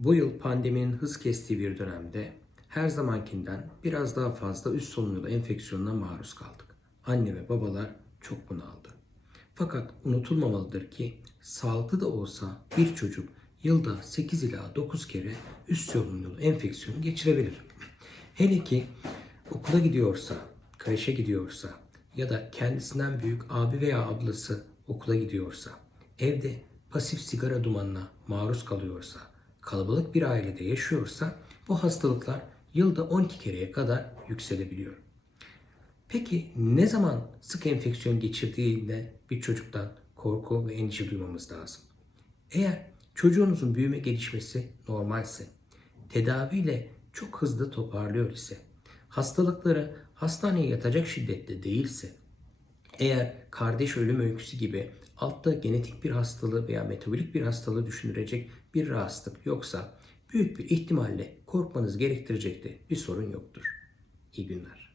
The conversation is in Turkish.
Bu yıl pandeminin hız kestiği bir dönemde her zamankinden biraz daha fazla üst solunum yolu enfeksiyonuna maruz kaldık. Anne ve babalar çok bunaldı. Fakat unutulmamalıdır ki sağlıklı da olsa bir çocuk yılda 8 ila 9 kere üst solunum enfeksiyonu geçirebilir. Hele ki okula gidiyorsa, kreşe gidiyorsa ya da kendisinden büyük abi veya ablası okula gidiyorsa, evde pasif sigara dumanına maruz kalıyorsa, kalabalık bir ailede yaşıyorsa bu hastalıklar yılda 12 kereye kadar yükselebiliyor. Peki ne zaman sık enfeksiyon geçirdiğinde bir çocuktan korku ve endişe duymamız lazım? Eğer çocuğunuzun büyüme gelişmesi normalse, tedaviyle çok hızlı toparlıyor ise, hastalıkları hastaneye yatacak şiddette değilse, eğer kardeş ölüm öyküsü gibi altta genetik bir hastalığı veya metabolik bir hastalığı düşündürecek bir rahatsızlık yoksa büyük bir ihtimalle korkmanız gerektirecek de bir sorun yoktur. İyi günler.